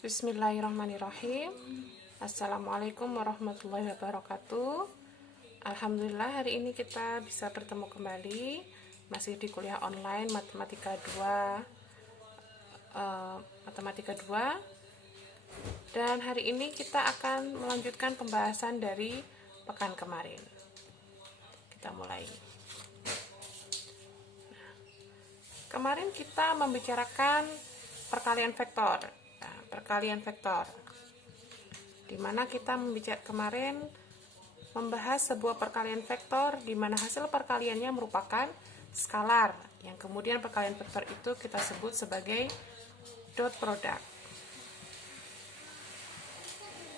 Bismillahirrahmanirrahim. Assalamualaikum warahmatullahi wabarakatuh. Alhamdulillah hari ini kita bisa bertemu kembali, masih di kuliah online Matematika 2. Dan hari ini kita akan melanjutkan pembahasan dari pekan kemarin. Kita mulai. Kemarin kita membicarakan perkalian vektor. Perkalian vektor, di mana kita kemarin membahas sebuah perkalian vektor di mana hasil perkaliannya merupakan skalar, yang kemudian perkalian vektor itu kita sebut sebagai dot product.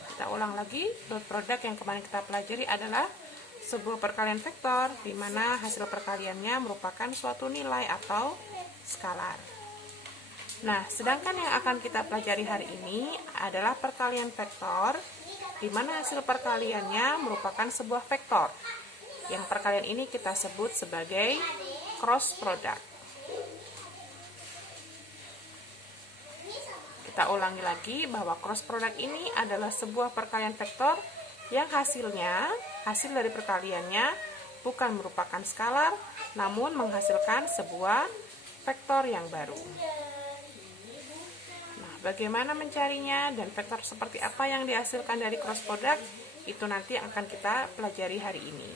Kita ulang lagi, dot product yang kemarin kita pelajari adalah sebuah perkalian vektor di mana hasil perkaliannya merupakan suatu nilai atau skalar. Nah, sedangkan yang akan kita pelajari hari ini adalah perkalian vektor, di mana hasil perkaliannya merupakan sebuah vektor. Yang perkalian ini kita sebut sebagai cross product. Kita ulangi lagi bahwa cross product ini adalah sebuah perkalian vektor yang hasil dari perkaliannya bukan merupakan skalar, namun menghasilkan sebuah vektor yang baru. Bagaimana mencarinya dan vektor seperti apa yang dihasilkan dari cross product itu nanti akan kita pelajari hari ini.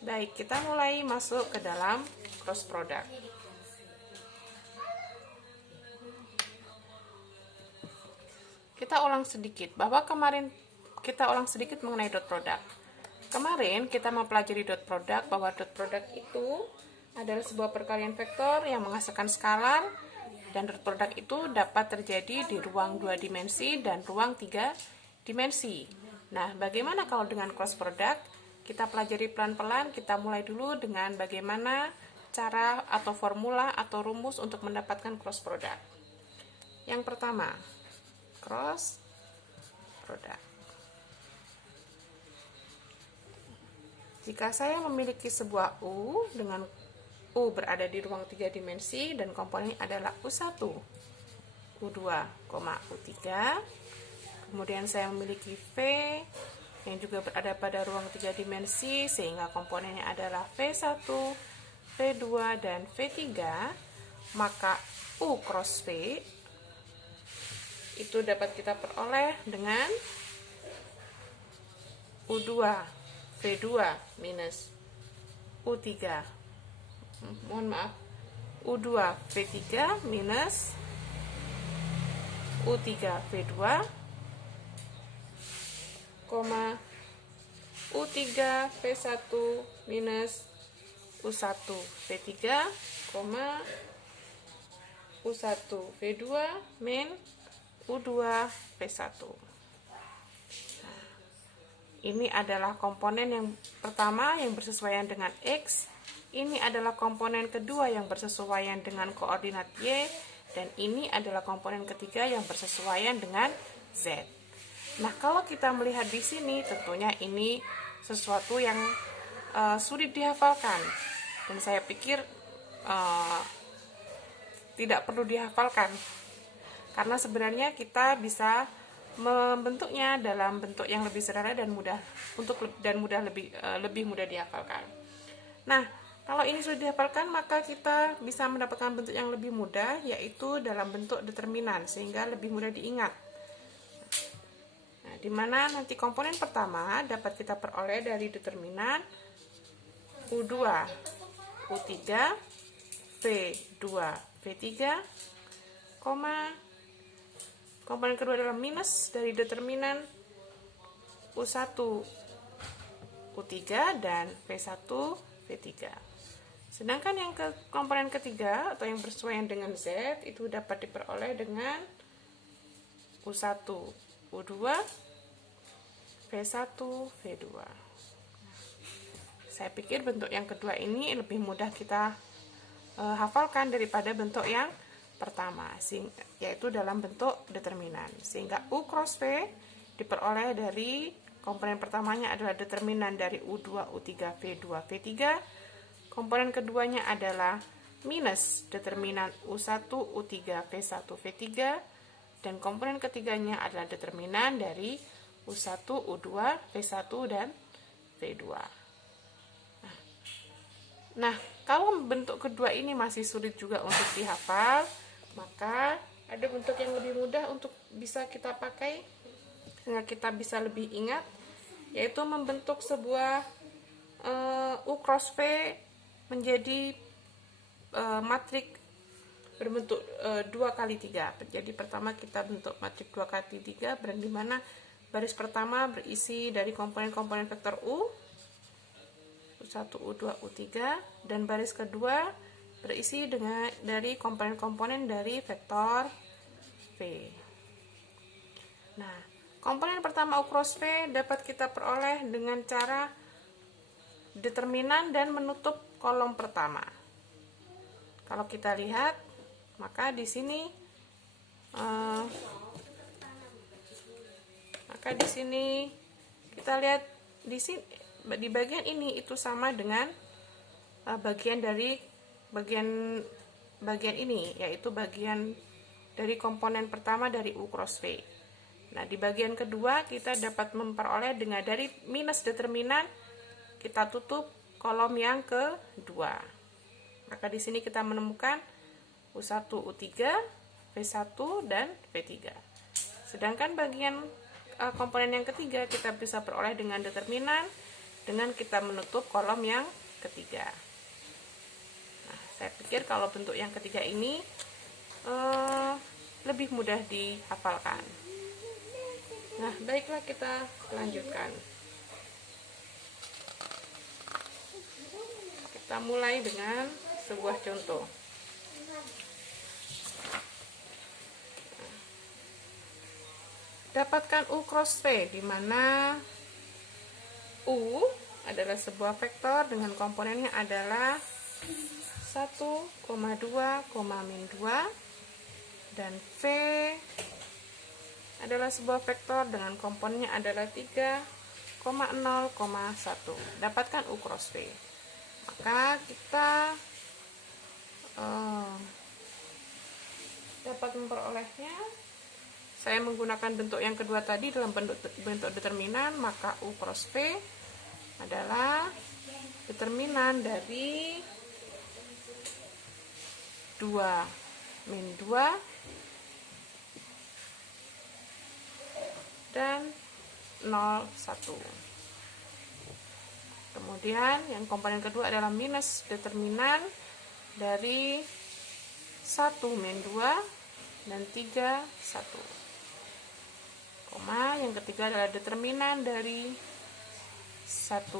Baik, kita mulai masuk ke dalam cross product. Kita ulang sedikit mengenai dot product. Kemarin kita mempelajari dot product, bahwa dot product itu adalah sebuah perkalian vektor yang menghasilkan skalar, dan dot product itu dapat terjadi di ruang 2 dimensi dan ruang 3 dimensi. Nah, bagaimana kalau dengan cross product? Kita pelajari pelan-pelan. Kita mulai dulu dengan bagaimana cara atau formula atau rumus untuk mendapatkan cross product. Yang pertama, cross product. Jika saya memiliki sebuah U dengan U berada di ruang 3 dimensi dan komponennya adalah U1, U2, U3. Kemudian saya memiliki V yang juga berada pada ruang 3 dimensi sehingga komponennya adalah V1, V2, dan V3. Maka U cross V itu dapat kita peroleh dengan U2, V2 minus U3. U2 V3 minus U3 V2, U3 V1 minus U1 V3, U1 V2 min U2 V1. Ini adalah komponen yang pertama yang bersesuaian dengan X. Ini adalah komponen kedua yang bersesuaian dengan koordinat Y, dan ini adalah komponen ketiga yang bersesuaian dengan Z. Nah, kalau kita melihat di sini, tentunya ini sesuatu yang sulit dihafalkan, dan saya pikir tidak perlu dihafalkan, karena sebenarnya kita bisa membentuknya dalam bentuk yang lebih sederhana dan lebih mudah dihafalkan. Nah, kalau ini sudah dihafalkan, maka kita bisa mendapatkan bentuk yang lebih mudah, yaitu dalam bentuk determinan, sehingga lebih mudah diingat. Nah, di mana nanti komponen pertama dapat kita peroleh dari determinan U2, U3, V2, V3, komponen kedua adalah minus dari determinan U1, U3, dan V1, V3. Sedangkan yang komponen ketiga atau yang bersesuaian dengan Z itu dapat diperoleh dengan U1, U2, V1, V2. Saya pikir bentuk yang kedua ini lebih mudah kita hafalkan daripada bentuk yang pertama, yaitu dalam bentuk determinan. Sehingga U cross V diperoleh dari komponen pertamanya adalah determinan dari U2, U3, V2, V3. Komponen keduanya adalah minus determinan U1, U3, V1, V3, dan komponen ketiganya adalah determinan dari U1, U2, V1, dan V2. Nah, kalau bentuk kedua ini masih sulit juga untuk dihafal, maka ada bentuk yang lebih mudah untuk bisa kita pakai sehingga kita bisa lebih ingat, yaitu membentuk sebuah U cross V menjadi matrik berbentuk 2x3. Jadi pertama kita bentuk matrik 2x3, di mana baris pertama berisi dari komponen-komponen vektor U1, U2, U3, dan baris kedua berisi dari komponen-komponen dari vektor V. Nah, komponen pertama U cross V dapat kita peroleh dengan cara determinan dan menutup kolom pertama. Kalau kita lihat, maka di sini kita lihat di bagian ini itu sama dengan bagian ini, yaitu bagian dari komponen pertama dari U cross V. Nah, di bagian kedua kita dapat memperoleh dengan dari minus determinan kita tutup kolom yang kedua. Maka di sini kita menemukan U1, U3, V1, dan V3. Sedangkan bagian komponen yang ketiga kita bisa peroleh dengan determinan dengan kita menutup kolom yang ketiga. Nah, saya pikir kalau bentuk yang ketiga ini lebih mudah dihafalkan. Nah, baiklah kita lanjutkan. Kita mulai dengan sebuah contoh. Dapatkan U cross V, di mana U adalah sebuah vektor dengan komponennya adalah 1, 2, min 2, dan V adalah sebuah vektor dengan komponennya adalah 3, 0, 1. Dapatkan U cross V. Maka kita dapat memperolehnya. Saya menggunakan bentuk yang kedua tadi dalam bentuk determinan, maka U cross V adalah determinan dari 2 min 2 dan 0, 1. Kemudian yang komponen kedua adalah minus determinan dari 1 min 2 dan 3, 1. Koma, yang ketiga adalah determinan dari 1,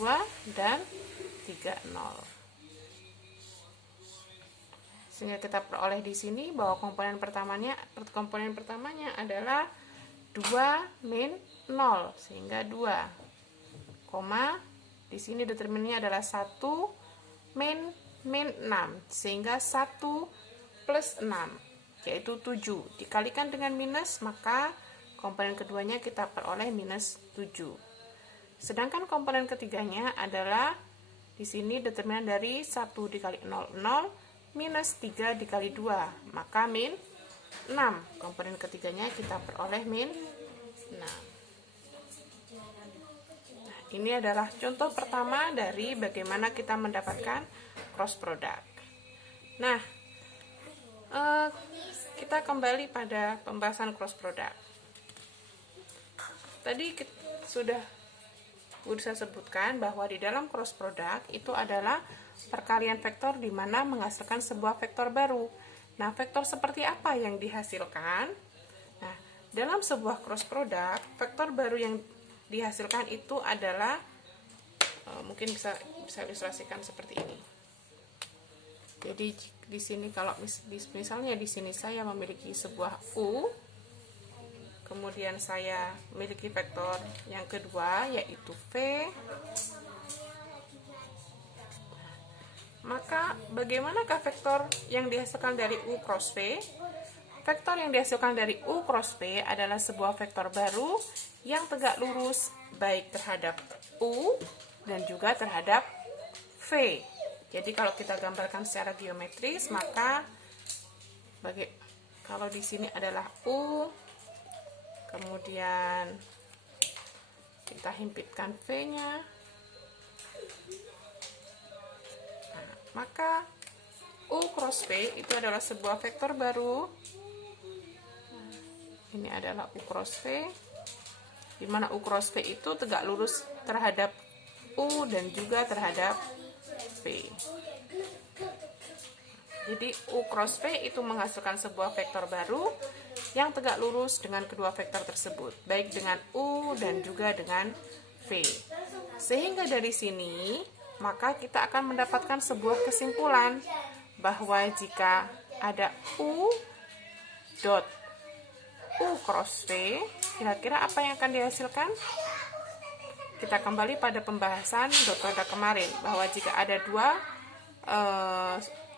2 dan 3, 0. Sehingga kita peroleh di sini bahwa komponen pertamanya adalah 2 min 0, sehingga 2. Koma, di sini determinannya adalah 1 min 6, sehingga 1 plus 6, yaitu 7. Dikalikan dengan minus, maka komponen keduanya kita peroleh minus 7. Sedangkan komponen ketiganya adalah di sini determinan dari 1 dikali 0, 0, minus 3 dikali 2, maka min 6. Komponen ketiganya kita peroleh min 6. Ini adalah contoh pertama dari bagaimana kita mendapatkan cross product. Nah, kita kembali pada pembahasan cross product. Tadi sudah saya sebutkan bahwa di dalam cross product itu adalah perkalian vektor di mana menghasilkan sebuah vektor baru. Nah, vektor seperti apa yang dihasilkan? Nah, dalam sebuah cross product, vektor baru yang dihasilkan itu adalah mungkin bisa ilustrasikan seperti ini. Jadi di sini kalau misalnya di sini saya memiliki sebuah U, kemudian saya memiliki vektor yang kedua yaitu V. Maka bagaimanakah vektor yang dihasilkan dari U cross V? Vektor yang dihasilkan dari U cross V adalah sebuah vektor baru yang tegak lurus baik terhadap U dan juga terhadap V. Jadi kalau kita gambarkan secara geometris, maka kalau di sini adalah U, kemudian kita himpitkan V-nya, nah, maka U cross V itu adalah sebuah vektor baru. Nah, ini adalah U cross V, di mana U cross V itu tegak lurus terhadap U dan juga terhadap V. Jadi U cross V itu menghasilkan sebuah vektor baru yang tegak lurus dengan kedua vektor tersebut, baik dengan U dan juga dengan V. Sehingga dari sini, maka kita akan mendapatkan sebuah kesimpulan bahwa jika ada U dot U cross V, kira-kira apa yang akan dihasilkan? Kita kembali pada pembahasan dot product kemarin, bahwa jika ada dua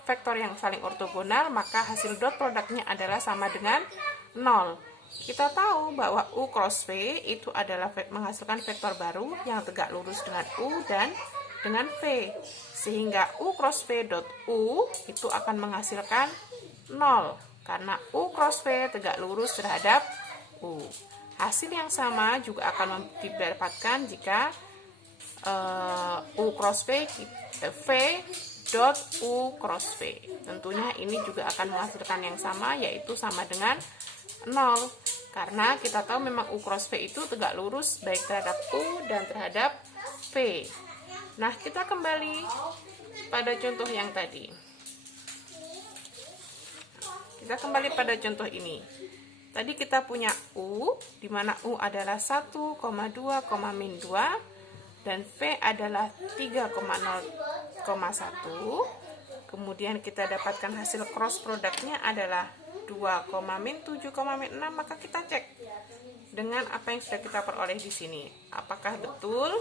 vektor yang saling ortogonal, maka hasil dot produknya adalah sama dengan 0. Kita tahu bahwa U cross V itu adalah menghasilkan vektor baru yang tegak lurus dengan U dan dengan V. Sehingga U cross V dot U itu akan menghasilkan 0, karena U cross V tegak lurus terhadap U. Hasil yang sama juga akan didapatkan jika U cross V dot U cross V. Tentunya ini juga akan menghasilkan yang sama, yaitu sama dengan 0. Karena kita tahu memang U cross V itu tegak lurus baik terhadap U dan terhadap V. Nah, kita kembali pada contoh yang tadi. Kita kembali pada contoh ini. Tadi kita punya U, di mana U adalah 1,2, min 2, dan V adalah 3,0,1. Kemudian kita dapatkan hasil cross produknya adalah 2, min 7, min 6. Maka kita cek dengan apa yang sudah kita peroleh di sini. Apakah betul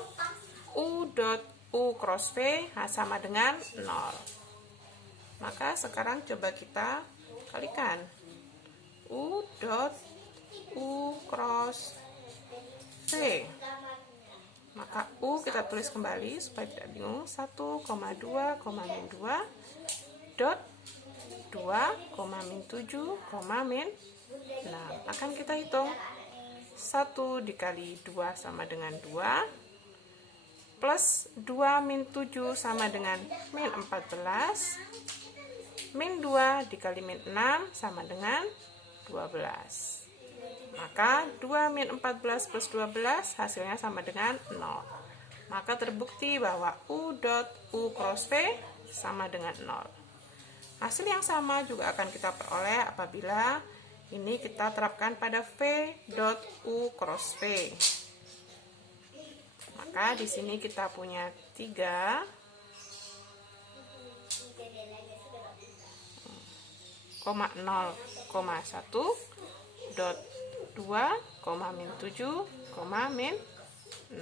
U dot U cross V sama dengan 0? Maka sekarang coba kita kalikan. U dot U cross V. Maka U kita tulis kembali supaya tidak bingung. 1,2, min 2 dot 2, min 7, min 6. Akan kita hitung. 1 dikali 2 sama dengan 2, plus 2 min 7 sama dengan min 14, min 2 dikali min 6 sama dengan 12. Maka 2 min 14 plus 12 hasilnya sama dengan 0. Maka terbukti bahwa U dot U cross V sama dengan 0. Hasil yang sama juga akan kita peroleh apabila ini kita terapkan pada V dot U cross V. Maka di sini kita punya 3 0,1 dot 2, min 7, min 6.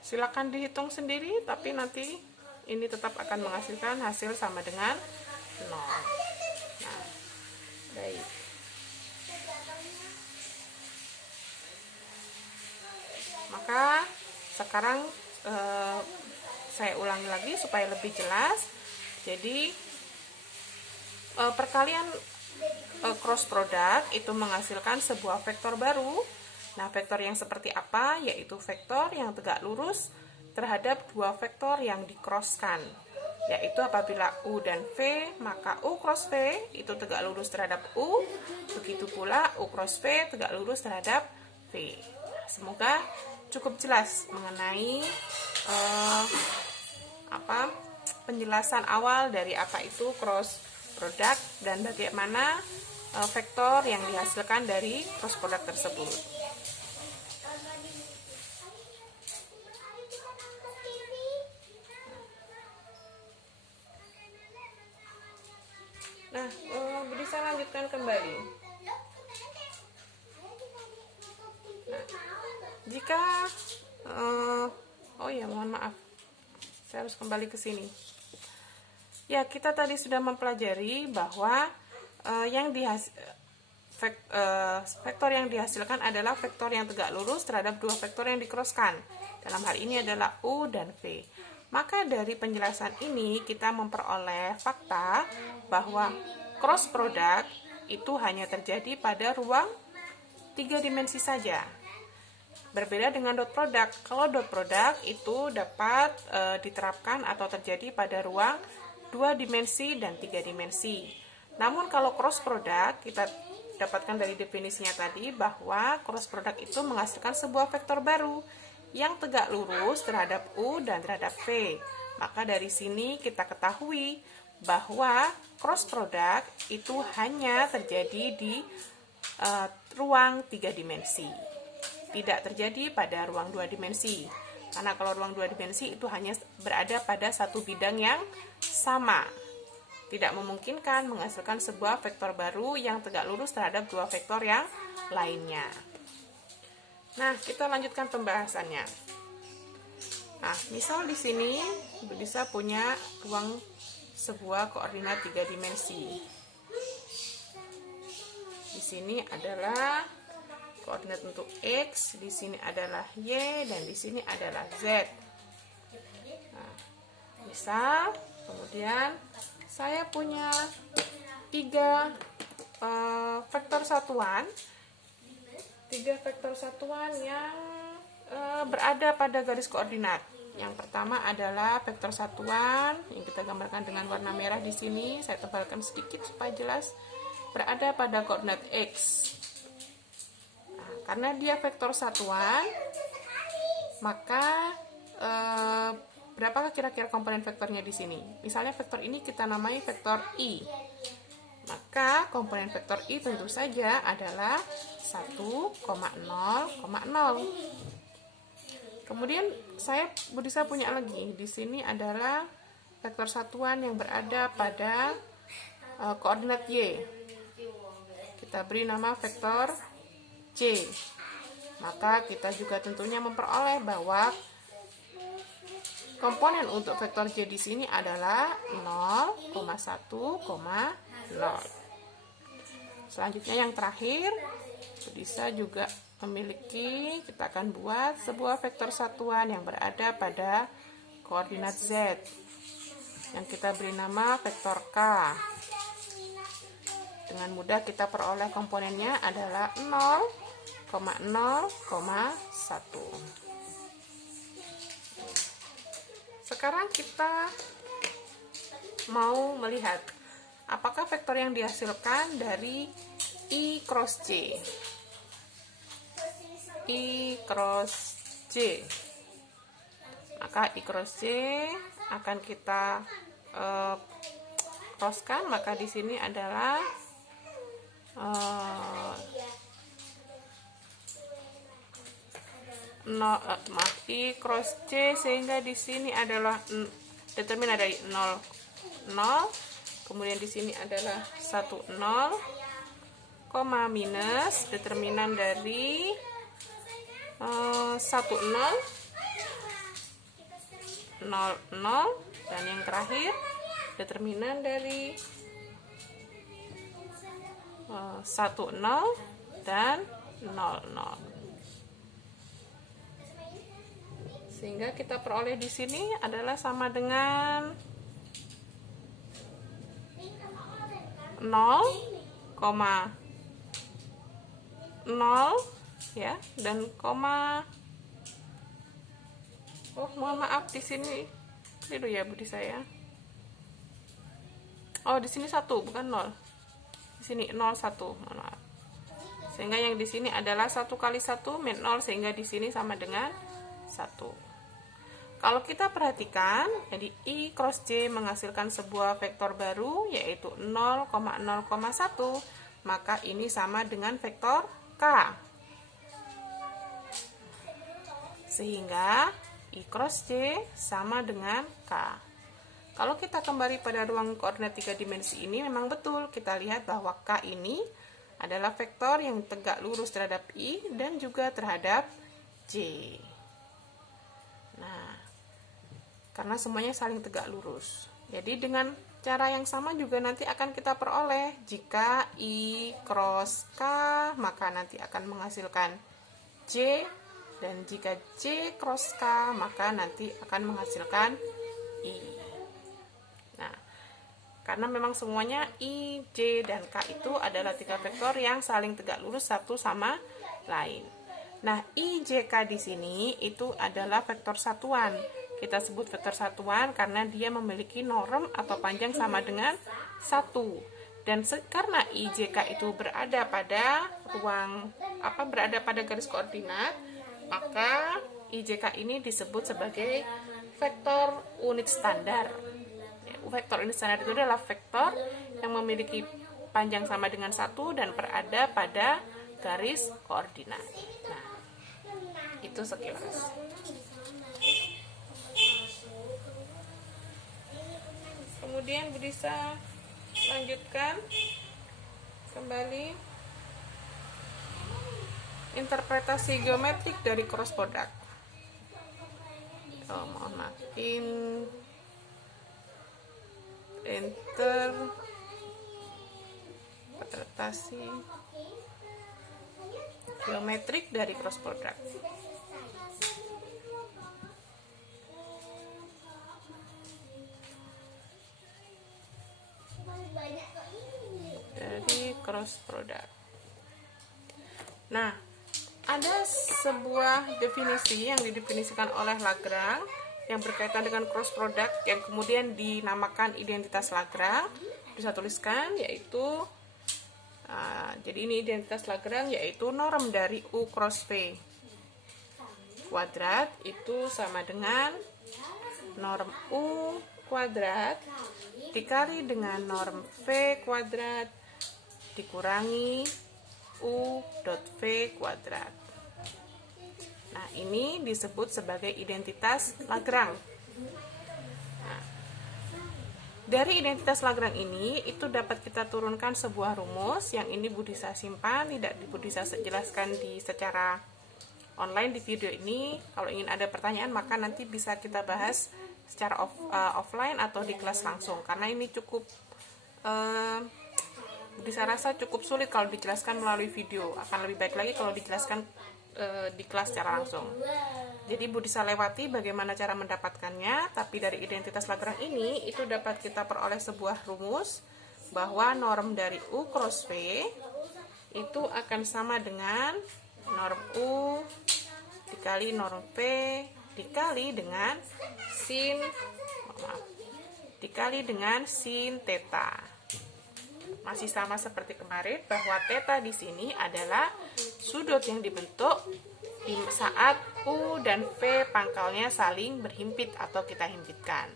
Silakan dihitung sendiri, tapi nanti ini tetap akan menghasilkan hasil sama dengan 0. Nah, baik. Maka sekarang saya ulangi lagi supaya lebih jelas. Jadi perkalian cross product itu menghasilkan sebuah vektor baru. Nah, vektor yang seperti apa? Yaitu vektor yang tegak lurus terhadap dua vektor yang dicrosskan. Yaitu apabila U dan V, maka U cross V itu tegak lurus terhadap U. Begitu pula U cross V tegak lurus terhadap V. Semoga cukup jelas mengenai penjelasan awal dari apa itu cross product dan bagaimana vektor yang dihasilkan dari cross product tersebut. Nah, bisa lanjutkan kembali. Nah, jika mohon maaf, saya harus kembali ke sini. Ya, kita tadi sudah mempelajari bahwa vektor yang dihasilkan adalah vektor yang tegak lurus terhadap dua vektor yang dicrosskan. Dalam hal ini adalah U dan V. Maka dari penjelasan ini kita memperoleh fakta bahwa cross product itu hanya terjadi pada ruang 3 dimensi saja. Berbeda dengan dot product. Kalau dot product itu dapat diterapkan atau terjadi pada ruang 2 dimensi dan 3 dimensi. Namun kalau cross product kita dapatkan dari definisinya tadi bahwa cross product itu menghasilkan sebuah vektor baru yang tegak lurus terhadap U dan terhadap V. Maka dari sini kita ketahui bahwa cross product itu hanya terjadi di ruang 3 dimensi. Tidak terjadi pada ruang 2 dimensi. Karena kalau ruang 2 dimensi itu hanya berada pada satu bidang yang sama. Tidak memungkinkan menghasilkan sebuah vektor baru yang tegak lurus terhadap dua vektor yang lainnya. Nah, kita lanjutkan pembahasannya. Nah, misal di sini bisa punya ruang sebuah koordinat 3 dimensi. Di sini adalah koordinat untuk X, di sini adalah Y, dan di sini adalah Z. Nah, misal, kemudian saya punya 3 vektor satuan. 3 vektor satuan yang berada pada garis koordinat. Yang pertama adalah vektor satuan yang kita gambarkan dengan warna merah di sini. Saya tebalkan sedikit supaya jelas. Berada pada koordinat X. Nah, karena dia vektor satuan, maka berapakah kira-kira komponen vektornya di sini? Misalnya vektor ini kita namai vektor I. Maka komponen vektor I tentu saja adalah 1,0,0. Kemudian saya punya lagi. Di sini adalah vektor satuan yang berada pada koordinat Y. Kita beri nama vektor C. Maka kita juga tentunya memperoleh bahwa komponen untuk vektor C di sini adalah 0,1,0. Selanjutnya yang terakhir, bisa juga memiliki, kita akan buat sebuah vektor satuan yang berada pada koordinat Z yang kita beri nama vektor K. Dengan mudah kita peroleh komponennya adalah 0,0,1. Sekarang kita mau melihat apakah vektor yang dihasilkan dari I cross C. I cross C. Maka I cross C akan kita crosskan, maka di sini adalah I cross C, sehingga di sini adalah determinan dari 0, 0, kemudian di sini adalah 1, 0, koma minus determinan dari 1, 0, 0, 0, dan yang terakhir determinan dari 1, 0, dan 0, 0. Sehingga kita peroleh di sini adalah sama dengan 0,0 ya, dan koma. Oh, mohon maaf, di sini keliru ya budi saya. Oh, di sini 1 bukan 0. Di sini 0, 1, mohon maaf. Sehingga yang di sini adalah 1 kali 1 min 0, sehingga di sini sama dengan 1. Kalau kita perhatikan, jadi I cross C menghasilkan sebuah vektor baru yaitu 0,0,1, maka ini sama dengan vektor K. Sehingga I cross C sama dengan K. Kalau kita kembali pada ruang koordinat 3 dimensi ini, memang betul kita lihat bahwa K ini adalah vektor yang tegak lurus terhadap I dan juga terhadap J. Nah, karena semuanya saling tegak lurus. Jadi dengan cara yang sama juga nanti akan kita peroleh. Jika I cross K, maka nanti akan menghasilkan J, dan jika J cross K, maka nanti akan menghasilkan I. Nah, karena memang semuanya I, J, dan K itu adalah 3 vektor yang saling tegak lurus satu sama lain. Nah, I, J, K di sini itu adalah vektor satuan. Kita sebut vektor satuan karena dia memiliki norm atau panjang sama dengan 1. Dan karena I, J, K itu berada pada garis koordinat, maka I, J, K ini disebut sebagai vektor unit standar. Vektor unit standar itu adalah vektor yang memiliki panjang sama dengan 1 dan berada pada garis koordinat. Nah, itu sekilas. Kemudian bisa lanjutkan kembali interpretasi geometrik dari cross product. Mohon maaf, interpretasi geometrik dari cross product. Dari cross product. Nah, ada sebuah definisi yang didefinisikan oleh Lagrange yang berkaitan dengan cross product yang kemudian dinamakan identitas Lagrange. Bisa tuliskan yaitu jadi ini identitas Lagrange yaitu norm dari U cross V kuadrat itu sama dengan norm U kuadrat dikali dengan norm V kuadrat dikurangi U dot V kuadrat. Nah, ini disebut sebagai identitas Lagrange. Nah, dari identitas Lagrange ini itu dapat kita turunkan sebuah rumus yang ini Budi saya simpan, tidak Budi saya jelaskan secara online di video ini. Kalau ingin ada pertanyaan maka nanti bisa kita bahas secara offline atau di kelas langsung, karena ini cukup saya rasa cukup sulit kalau dijelaskan melalui video. Akan lebih baik lagi kalau dijelaskan di kelas secara langsung. Jadi Budi saya lewati bagaimana cara mendapatkannya, tapi dari identitas Lagrange ini itu dapat kita peroleh sebuah rumus bahwa norm dari U cross V itu akan sama dengan norm U dikali norm V dikali dengan sin theta. Masih sama seperti kemarin bahwa theta di sini adalah sudut yang dibentuk di saat U dan V pangkalnya saling berhimpit atau kita himpitkan.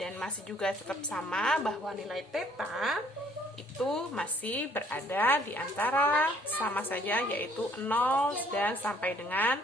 Dan masih juga tetap sama bahwa nilai theta itu masih berada di antara sama saja yaitu 0 dan sampai dengan